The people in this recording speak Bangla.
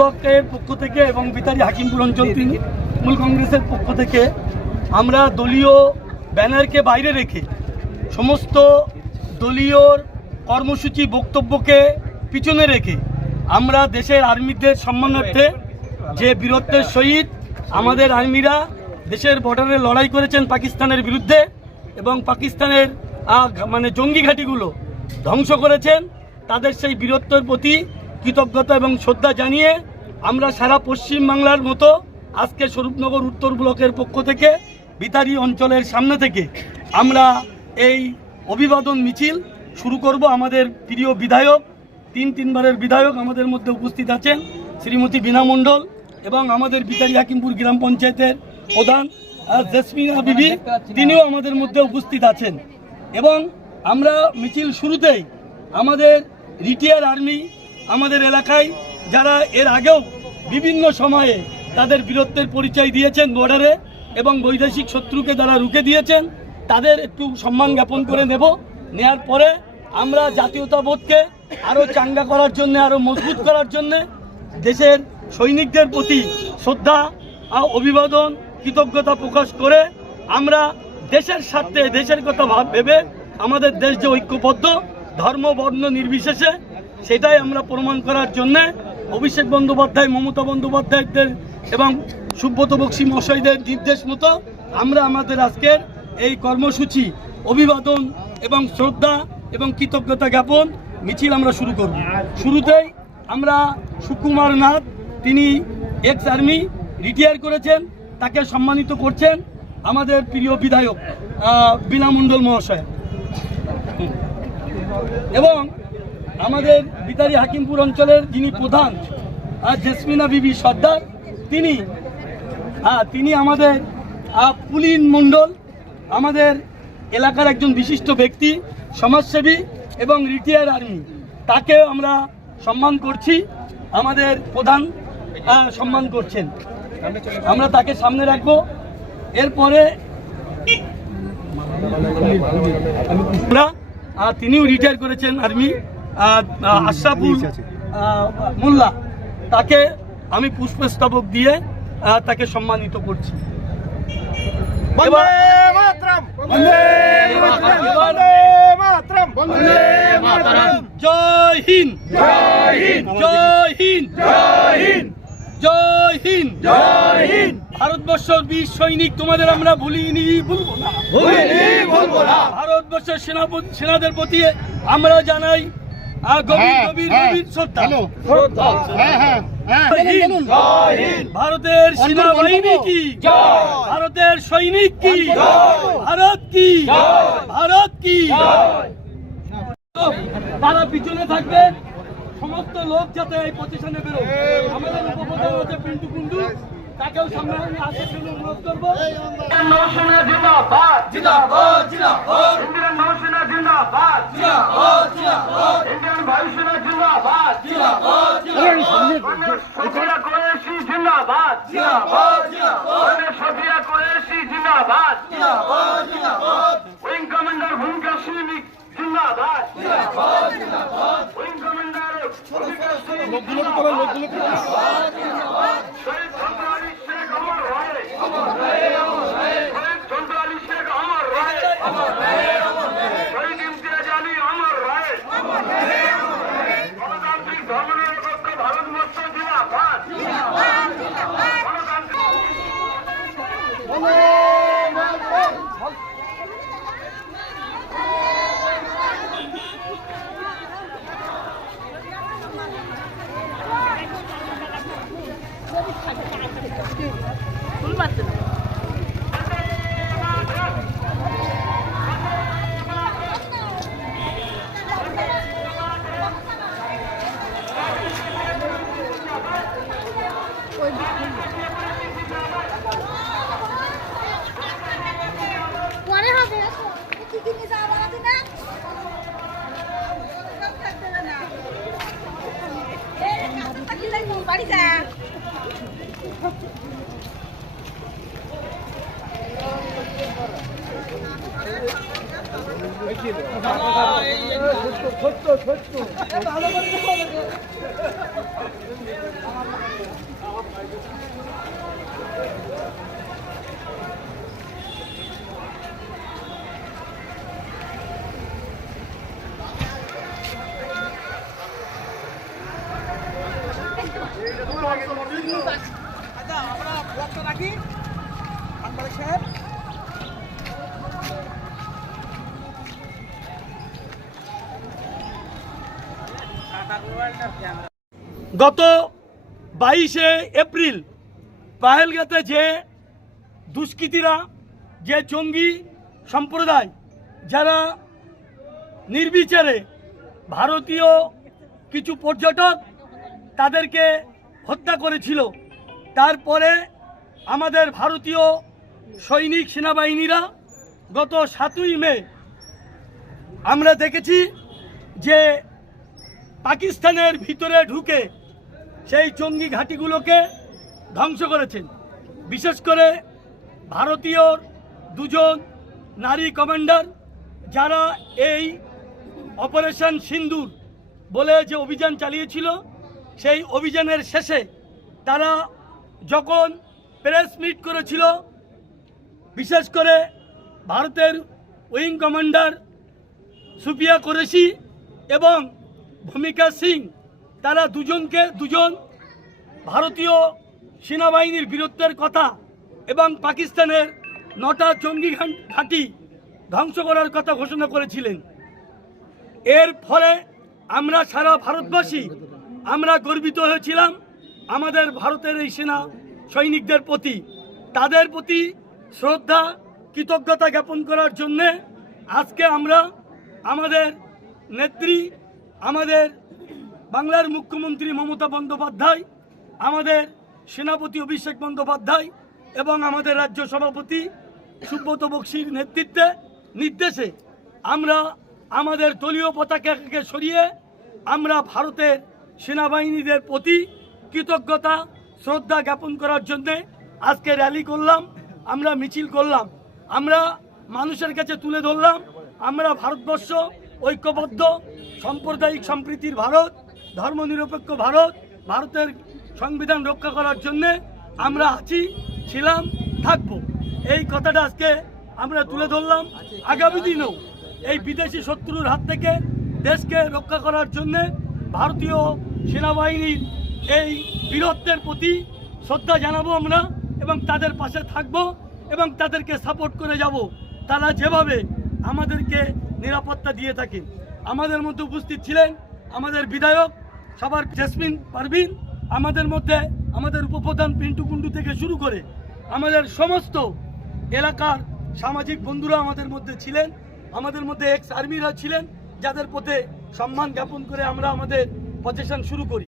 ব্লকের পক্ষ থেকে এবং বিতারি হাকিমপুর অঞ্চল তৃণমূল কংগ্রেসের পক্ষ থেকে আমরা দলীয় ব্যানারকে বাইরে রেখে সমস্ত দলীয় কর্মসূচি বক্তব্যকে পিছনে রেখে আমরা দেশের আর্মিদের সম্মানার্থে যে বীরত্বের সহিত আমাদের আর্মিরা দেশের বর্ডারে লড়াই করেছেন পাকিস্তানের বিরুদ্ধে এবং পাকিস্তানের জঙ্গি ঘাঁটিগুলো ধ্বংস করেছেন, তাদের সেই বীরত্বের প্রতি কৃতজ্ঞতা এবং শ্রদ্ধা জানিয়ে আমরা সারা পশ্চিম বাংলার মতো আজকে স্বরূপনগর উত্তর ব্লকের পক্ষ থেকে বিতারি অঞ্চলের সামনে থেকে আমরা এই অভিবাদন মিছিল শুরু করব। আমাদের প্রিয় বিধায়ক, তিনবারের বিধায়ক আমাদের মধ্যে উপস্থিত আছেন শ্রীমতী বীণা মণ্ডল এবং আমাদের বিতারি হাকিমপুর গ্রাম পঞ্চায়েতের প্রধান জেসমিনা বিবি, তিনিও আমাদের মধ্যে উপস্থিত আছেন। এবং আমরা মিছিল শুরুতেই আমাদের রিটায়ার আর্মি আমাদের এলাকায় যারা এর আগেও বিভিন্ন সময়ে তাদের বীরত্বের পরিচয় দিয়েছেন বর্ডারে এবং বৈদেশিক শত্রুকে যারা রুখে দিয়েছেন তাদের একটু সম্মান জ্ঞাপন করে নেওয়ার পরে আমরা জাতীয়তাবোধকে আরও চাঙ্গা করার জন্য, আরও মজবুত করার জন্য দেশের সৈনিকদের প্রতি শ্রদ্ধা, অভিবাদন, কৃতজ্ঞতা প্রকাশ করে আমরা দেশের স্বার্থে, দেশের কথা ভেবে আমাদের দেশ যে ঐক্যবদ্ধ ধর্ম বর্ণ নির্বিশেষে, সেটাই আমরা প্রমাণ করার জন্যে অভিষেক বন্দ্যোপাধ্যায়, মমতা বন্দ্যোপাধ্যায়দের এবং সুব্রত বক্সী মশাইদের নির্দেশ মতো আমরা আমাদের আজকের এই কর্মসূচি অভিবাদন এবং শ্রদ্ধা এবং কৃতজ্ঞতা জ্ঞাপন মিছিল আমরা শুরু করব। শুরুতেই আমরা সুকুমার নাথ, তিনি এক্স আর্মি, রিটায়ার করেছেন, তাকে সম্মানিত করছেন আমাদের প্রিয় বিধায়ক বীণা মণ্ডল মহাশয় এবং আমাদের বিতারি হাকিমপুর অঞ্চলের যিনি প্রধান জেসমিনা বিবি সর্দার, তিনি আমাদের পুলিন মণ্ডল, আমাদের এলাকার একজন বিশিষ্ট ব্যক্তি, সমাজসেবী এবং রিটায়ার আর্মি, তাকে আমরা সম্মান করছি। আমাদের প্রধান সম্মান করছেন, আমরা তাকে সামনে রাখবো। এরপরে তিনিও রিটায়ার করেছেন আর্মি, আশরাফুল মোল্লা, তাকে আমি পুষ্পস্তবক দিয়ে তাকে সম্মানিত করছি। জয় হিন্দ, জয় হিন্দ, জয় হিন্দ, জয় হিন্দ, জয় হিন্দ, জয় হিন্দ। ভারতবর্ষের বীর সৈনিক তোমাদের আমরা ভুলিনি, ভুলবো না, ভুলবো না। ভারতবর্ষের সেনাদের প্রতি আমরা জানাই গভীর গভীর গভীর শ্রদ্ধা। ভারতের সেনাবাহিনী কি, ভারতের সৈনিক কি, ভারত কি, ভারত কি। তারা পিছনে থাকবে, সমস্ত লোক যাতে এই পজিশনে বেরো। আমাদের উপপ্রধান হচ্ছে পিন্টু কুন্ডু, তাকেও সামনে আসতে অনুরোধ করবো। নৌসেনা জিন্দাবাদ, জিন্দাবাদ, জিন্দাবাদ। ইন্ডিয়ান নৌসেনা জিন্দাবাদ, জিন্দাবাদ, জিন্দাবাদ। ইন্ডিয়ান বায়ুসেনা জিন্দাবাদ, জিন্দাবাদ, জিন্দাবাদ। সফিয়া কুরেশি জিন্দাবাদ, জিন্দাবাদ, জিন্দাবাদ। সফিয়া কুরেশি জিন্দাবাদ, জিন্দাবাদ, জিন্দাবাদ। উইং কমান্ডার ভূমিকা সিং জিন্দাবাদ, জিন্দাবাদ, জিন্দাবাদ। উইং কমান্ডার লোকগুলো জিন্দাবাদ, জিন্দাবাদ। শহীদ চন্দ্রালী শেখ অমর রায়, অমর রায়, অমর রায়। শহীদ চন্দ্রালী শেখ অমর রায়, অমর রায়, অমর রায়। শহীদ ইমতিয়াজ আলী অমর রায়, অমর রায়, অমর রায়। গণতান্ত্রিক ধর্মনিরপেক্ষ ভারতবর্ষ জিন্দাবাদ, জিন্দাবাদ, জিন্দাবাদ। গণতান্ত্রিক বাড়ি যা। সত্য কি সাংবাদিক সাহেব? গত 22শে এপ্রিল পাহেলগাঁতে যে দুষ্কৃতীরা, যে জঙ্গি সম্প্রদায় যারা নির্বিচারে ভারতীয় কিছু পর্যটক তাদেরকে হত্যা করেছিল, তারপরে আমাদের ভারতীয় সৈনিক সেনাবাহিনীরা গত 7ই মে আমরা দেখেছি যে পাকিস্তানের ভিতরে ঢুকে সেই জঙ্গি ঘাঁটিগুলোকে ধ্বংস করেছেন। বিশেষ করে ভারতীয় 2জন নারী কমান্ডার যারা এই অপারেশন সিন্দুর বলে যে অভিযান চালিয়েছিল, সেই অভিযানের শেষে তারা যখন প্রেস মিট করেছিল, বিশেষ করে ভারতের উইং কমান্ডার সুফিয়া কুরেশি এবং ভূমিকা সিং, তারা দুজন ভারতীয় সেনাবাহিনীর বীরত্বের কথা এবং পাকিস্তানের 9টা জঙ্গি ঘাঁটি ধ্বংস করার কথা ঘোষণা করেছিলেন। এর ফলে আমরা সারা ভারতবাসী আমরা গর্বিত হয়েছিলাম আমাদের ভারতের এই সেনা সৈনিকদের প্রতি। তাদের প্রতি শ্রদ্ধা কৃতজ্ঞতা জ্ঞাপন করার জন্যে আজকে আমরা আমাদের নেত্রী, আমাদের বাংলার মুখ্যমন্ত্রী মমতা বন্দ্যোপাধ্যায়, আমাদের সেনাপতি অভিষেক বন্দ্যোপাধ্যায় এবং আমাদের রাজ্য সভাপতি সুব্রত বক্সির নির্দেশে আমরা আমাদের দলীয় পতাকাকে সরিয়ে আমরা ভারতের সেনাবাহিনীদের প্রতি কৃতজ্ঞতা শ্রদ্ধা জ্ঞাপন করার জন্যে আজকে র্যালি করলাম, আমরা মিছিল করলাম, আমরা মানুষের কাছে তুলে ধরলাম আমরা ভারতবর্ষ ঐক্যবদ্ধ সাম্প্রদায়িক সম্প্রীতির ভারত, ধর্মনিরপেক্ষ ভারত, ভারতের সংবিধান রক্ষা করার জন্যে আমরা আছি, ছিলাম, থাকবো। এই কথাটা আজকে আমরা তুলে ধরলাম। আগামী দিনেও এই বিদেশি শত্রুর হাত থেকে দেশকে রক্ষা করার জন্যে ভারতীয় সেনাবাহিনীর এই বীরত্বের প্রতি শ্রদ্ধা জানাবো আমরা এবং তাদের পাশে থাকবো এবং তাদেরকে সাপোর্ট করে যাব। তারা যেভাবে আমাদেরকে নিরাপত্তা দিয়ে থাকেন। আমাদের মধ্যে উপস্থিত ছিলেন আমাদের বিধায়ক সবার জেসমিন পারভিন, আমাদের মধ্যে আমাদের উপপ্রধান পিন্টু কুন্ডু থেকে শুরু করে আমাদের সমস্ত এলাকার সামাজিক বন্ধুরা আমাদের মধ্যে ছিলেন, আমাদের মধ্যে এক্স আর্মিরা ছিলেন, যাদের প্রতি সম্মান জ্ঞাপন করে আমরা আমাদের প্রচেষ্টা শুরু করি।